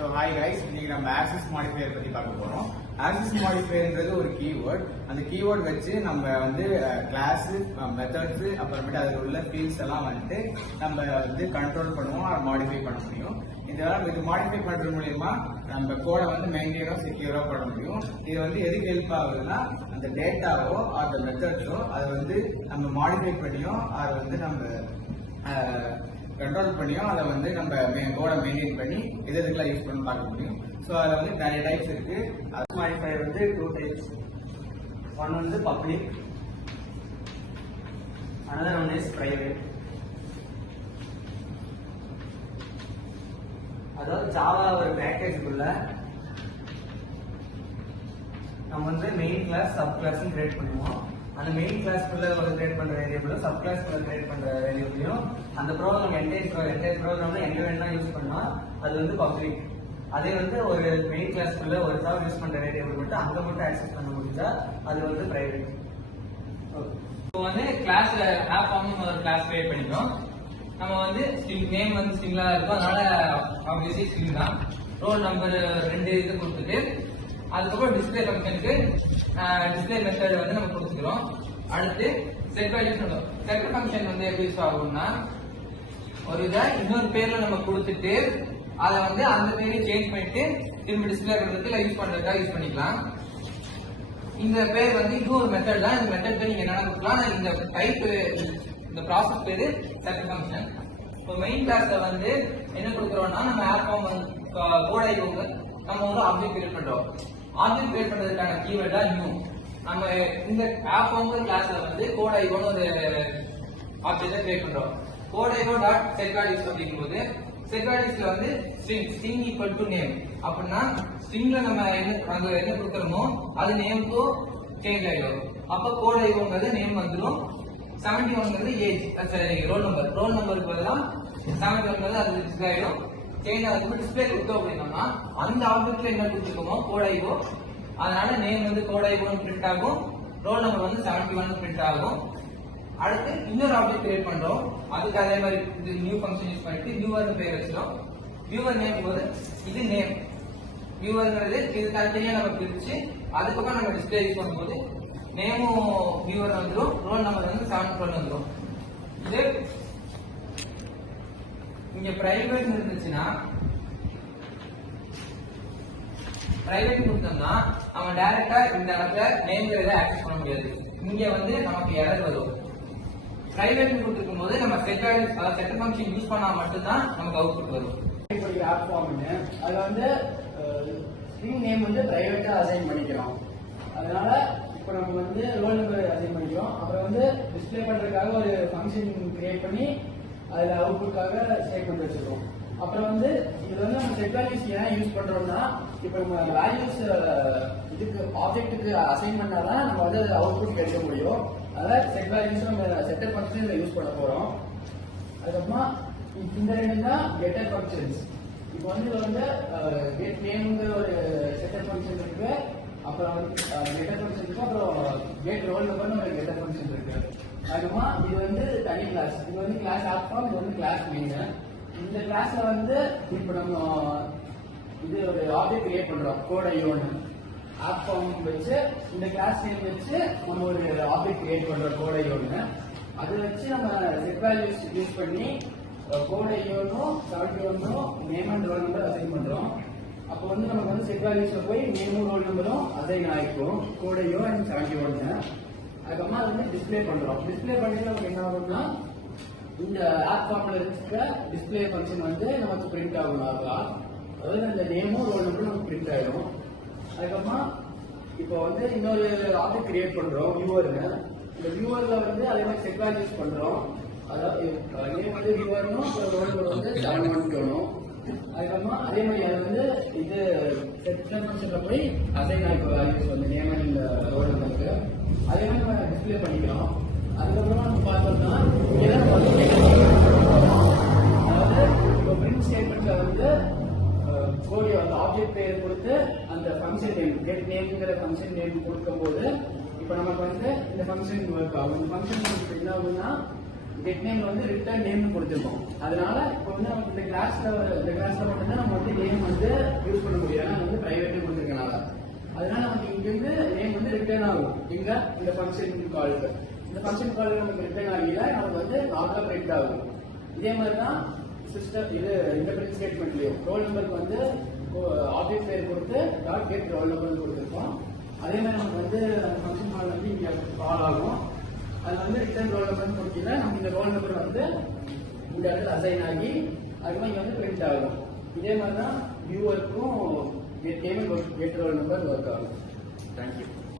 So hi guys, இன்னைக்கு நம்ம access modifier பத்தி பார்க்க போறோம். Access modifierன்றது ஒரு keyword. அந்த keyword வச்சு நம்ம வந்து class, methods, அப்புறமேட்டு அதில் உள்ள fields எல்லாம் வந்து நம்ம வந்து கண்ட்ரோல் பண்ணுவோம் or modify பண்ண முடியும். இது மாடிஃபை பண்றது மூலமா நம்ம கோடை வந்து மெயின்டைனோ செக்யூரா பண்ண முடியும். இது வந்து எதுக்கு ஹெல்ப் ஆகுதுன்னா அந்த டேட்டாவோ அந்த மெத்தட்ஸோ அதை வந்து நம்ம மாடிஃபை பண்ணியோ அதை வந்து நம்ம கண்ட்ரோல் பண்ணியும் அதை வந்து நம்ம கோடை மெயின்டைன் பண்ணி எதுக்கெல்லாம் யூஸ் பண்ணி பார்க்க முடியும். ஸோ அதில் வந்து நிறைய டைப்ஸ் இருக்கு. அது மாடிஃபையர் வந்து 2 டைப்ஸ். ஒன் வந்து public, another one is private. அதாவது ஜாவா ஒரு பேக்கேஜுக்குள்ள நம்ம வந்து main class sub class create பண்ணுவோம். அந்த மெயின் கிளாஸ்க்குள்ள ஒரு கிரியேட் பண்ற வேரியபிளும் சப் கிளாஸ்க்குள்ள கிரியேட் பண்ற வேரியபிளையும் அந்த ப்ரோக்ராம் என்டையர் ப்ரோக்ராம்ல எங்க வேணா யூஸ் பண்ணா அது வந்து பப்ளிக். அதே வந்து ஒரு மெயின் கிளாஸ்க்குள்ள ஒரு ஜாவா யூஸ் பண்ற வேரியபிள் மட்டும் அங்க மட்டும் ஆக்சஸ் பண்ண முடிஞ்சா அது வந்து பிரைவேட். இப்போ வந்து கிளாஸ்ல ஆப் ஃபார்ம் ஒரு கிளாஸ் கிரியேட் பண்ணிட்டோம். நம்ம வந்து ஸ்ட்ரிங் நேம் வந்து ஸ்ட்ரிங்கா இருக்கும், அதனால ஆப்வியஸ்லி ஸ்ட்ரிங் தான். ரோல் நம்பர் 2 இது கொடுத்துட்டு அதுக்கப்புறம் டிஸ்பிளே ஃபங்க்ஷனுக்கு டிஸ்பிளே மெத்தட் வந்து நம்ம கொடுத்துக்கிறோம். அடுத்து செட் வேல்யூஸ் பண்ணுவோம். செட் ஃபங்க்ஷன் வந்து எப்படி யூஸ் ஆகும்னா ஒரு இதை இன்னொரு பேர்ல நம்ம கொடுத்துட்டு அதை வந்து அந்த பேரையும் சேஞ்ச் பண்ணிட்டு திரும்ப டிஸ்பிளே பண்றதுக்கு இல்லை யூஸ் பண்றதுக்காக யூஸ் பண்ணிக்கலாம். இந்த பேர் வந்து இன்னொரு மெத்தட் தான். இந்த மெத்தட் பேர் நீங்க என்ன கொடுக்கலாம். இந்த டைப் இந்த ப்ராசஸ் பேரு செட் ஃபங்க்ஷன். இப்போ மெயின் கிளாஸ்ல வந்து என்ன கொடுக்குறோம்னா நம்ம ஆப் ஃபார்ம் கோடை நம்ம வந்து ஆப்ஜெக்ட் கிரியேட் பண்றோம். ஆப்ஜெக்ட் கிரியேட் பண்றதுக்கான கீவேர்ட் தான் நியூ. நம்ம இந்த ஆப் ஃபார்ம் கிளாஸ்ல வந்து கோடைவோன்னு ஒரு ஆப்ஜெக்ட் கிரியேட் பண்றோம். கோடைவோ டாட் செட் வேல்யூஸ் அப்படிங்கும்போது செட் வேல்யூஸ்ல வந்து ஸ்ட்ரிங் ஈக்குவல் டு நேம் அப்படின்னா ஸ்ட்ரிங்ல நம்ம என்ன கொடுக்குறோமோ அது நேம்க்கு சேஞ்ச் ஆயிடும். அப்ப கோடைவோங்கிறது நேம் வந்துடும். 71 ஏஜ் சரி ரோல் நம்பருக்கு பதிலாக 71 அது டிஸ்பிளே ஆயிடும். சேஞ்ச் ஆகுது டிஸ்பிளே கொடுத்தோம் அப்படின்னா அந்த ஆப்ஜெக்ட்ல என்ன கொடுத்துருக்கோமோ கோடைவோ அதனால நேம் வந்து கோடைவோன்னு பிரிண்ட் ஆகும். ரோல் நம்பர் வந்து 71 பிரிண்ட் ஆகும். அடுத்து இன்னொரு ஆப்ஜெக்ட் கிரியேட் பண்றோம். அதுக்கு அதே மாதிரி இது நியூ ஃபங்க்ஷன் யூஸ் பண்ணிட்டு வியூவர் பேர் வச்சிடும். வியூவர் நேம் போது இது நேம் வியூவர்ங்கிறது இது தனித்தனியா நம்ம பிரிச்சு அதுக்கப்புறம் நம்ம டிஸ்பிளே யூஸ் பண்ணும்போது நேமும் வியூவர் வந்துடும், ரோல் நம்பர் வந்து 712 வந்துடும். இது இங்க பிரைவேட் இருந்துச்சுன்னா பிரைவேட் கொடுத்தோம்னா நம்ம டைரக்டா இந்த இடத்துல நேம்ங்கிறத ஆக்சஸ் பண்ண முடியாது. இங்க வந்து நமக்கு எரர் வரும். பிரைவேட் கொடுத்துருக்கும் போது நம்ம செட் வேல்யூஸ் அதாவது செட் ஃபங்க்ஷன் யூஸ் பண்ணா மட்டும்தான் நமக்கு அவுட்புட் வரும். ஆப் ஃபார்ம்னு அதுல வந்து ஸ்ட்ரிங் நேம் வந்து பிரைவேட்டா அசைன் பண்ணிக்கிறோம். அதனால இப்போ நம்ம வந்து ரோல் நம்பர் அசைன் பண்ணிக்கிறோம். அப்புறம் வந்து டிஸ்பிளே பண்றதுக்காக ஒரு ஃபங்க்ஷன் கிரியேட் பண்ணி அதுல அவுட்புட்காக ஸ்டேட்மெண்ட் வச்சிருக்கோம். அப்புறம் வந்து இதுல வந்து நம்ம செட் வேல்யூஸ் ஏன் யூஸ் பண்றோம்னா இப்போ நம்ம வேல்யூஸ் இதுக்கு ஆப்ஜெக்ட்டுக்கு அசைன் பண்ணாதான் நம்ம வந்து அவுட்புட் கிடைக்க முடியும். அதனால செட் வேல்யூஸ் நம்ம செட்டர் ஃபங்க்ஷன் இதுல யூஸ் பண்ண போறோம். அதுக்கப்புறமா இந்த ரெண்டு தான் கெட்டர் ஃபங்க்ஷன்ஸ். இப்போ வந்து இதுல வந்து கெட் நேம்ங்கிற ஒரு செட்டர் ஃபங்க்ஷன் இருக்கு, அப்புறம் கெட்டர் ஃபங்க்ஷன் இருக்கு, அப்புறம் கெட் ரோல் நம்பர்னு ஒரு கெட்டர் ஃபங்க்ஷன் இருக்கு. அதுமா இது வந்து தனி கிளாஸ். இது வந்து கிளாஸ் ஆப் ஃபார்ம், இது வந்து கிளாஸ் மெயின். இந்த கிளாஸ்ல வந்து இப்போ நம்ம இது ஒரு ஆப்ஜெக்ட் கிரியேட் பண்றோம் கோடையோன்னு ஆப் ஃபார்ம் வச்சு இந்த கிளாஸ் நேம் வச்சு நம்ம ஒரு ஆப்ஜெக்ட் கிரியேட் பண்றோம் கோடையோன்னு. அதை வச்சு நம்ம செட் வேல்யூஸ் யூஸ் பண்ணி கோடையோனும் 71 name and roll number assign பண்றோம். அப்போ வந்து நமக்கு வந்து செட் வேல்யூஸ்ல போய் நேமும் ரோல் நம்பரும் அசைன் ஆகிக்கும் கோடையோ அண்ட் 71. அதுக்கப்புறமா அது வந்து டிஸ்பிளே பண்றோம். டிஸ்பிளே பண்ணி நமக்கு என்ன ஆகும்னா இந்த ஆப் ஃபார்ம்ல இருக்க டிஸ்பிளே ஃபங்க்ஷன் வந்து நமக்கு பிரிண்ட் ஆகும். அதாவது அந்த நேமும் ரோல் நம்பரும் நமக்கு பிரிண்ட் ஆயிடும். அதுக்கப்புறமா இப்போ வந்து இன்னொரு ஆப்ஜெக்ட் கிரியேட் பண்றோம் வியூவர்னு. இந்த வியூவர்ல வந்து அதே மாதிரி செட் வேல்யூஸ் பண்றோம். அதாவது நேம் வந்து வியூவர்னும் ரோல் நம்பர் வந்து 71 அதுக்கப்புறமா அதே மாதிரி அது வந்து இது செட் ஃபங்க்ஷன்ல போய் அசைன் ஆகிக்கும் வேல்யூஸ் வந்து நேம் அண்ட் ரோல் நம்பருக்கு. அதே மாதிரி நம்ம டிஸ்பிளே பண்ணிக்கிறோம். அதுக்கப்புறமா நம்ம பார்த்தோம்னா அதாவது இப்போ பிரிண்ட் ஸ்டேட்மெண்ட்ல வந்து கோடி அந்த ஆப்ஜெக்ட் பேர் கொடுத்து அந்த ஃபங்க்ஷன் நேம் கெட் நேம்ங்கிற ஃபங்க்ஷன் நேம் கொடுக்கும் போது இப்போ நமக்கு வந்து இந்த ஃபங்க்ஷன் ஒர்க் ஆகும். இந்த ஃபங்க்ஷன் என்ன ஆகுதுன்னா கெட் நேம் வந்து ரிட்டர்ன் நேம் கொடுத்துருக்கோம். அதனால இப்போ வந்து நமக்கு இந்த கிளாஸ்ல மட்டும்தான் நம்ம வந்து நேம் வந்து யூஸ் பண்ண முடியும். ஏன்னா வந்து பிரைவேட் கொடுத்துருக்கனால. அதனால நமக்கு இங்க இருந்து நேம் வந்து ரிட்டர்ன் ஆகும் இங்க இந்த ஃபங்க்ஷன் காலுக்கு. இந்த ஃபங்க்ஷன் காலுக்கு நமக்கு ரிட்டர்ன் ஆகல நமக்கு வந்து நார்மலா பிரிண்ட் ஆகும். இதே மாதிரி தான் சிஸ்டம் இது இந்த பிரிண்ட் ஸ்டேட்மெண்ட்லயும் ரோல் நம்பருக்கு வந்து ஆப்ஜெக்ட் பேர் கொடுத்து டாட் கெட் ரோல் நம்பர் கொடுத்துருக்கோம். அதே மாதிரி நமக்கு வந்து அந்த ஃபங்க்ஷன் கால் வந்து இங்க கால் ஆகும். அது வந்து ரிட்டர்ன் ரோல் நம்பர் கொடுத்தீங்கன்னா நமக்கு இந்த ரோல் நம்பர் வந்து இந்த இடத்துல அசைன் ஆகி அதுக்கப்புறம் இங்க வந்து பிரிண்ட் ஆகும். இதே மாதிரி தான் வியூவருக்கும் கெட் ரோல் நம்பர் ஒர்க் ஆகும். தேங்க்யூ.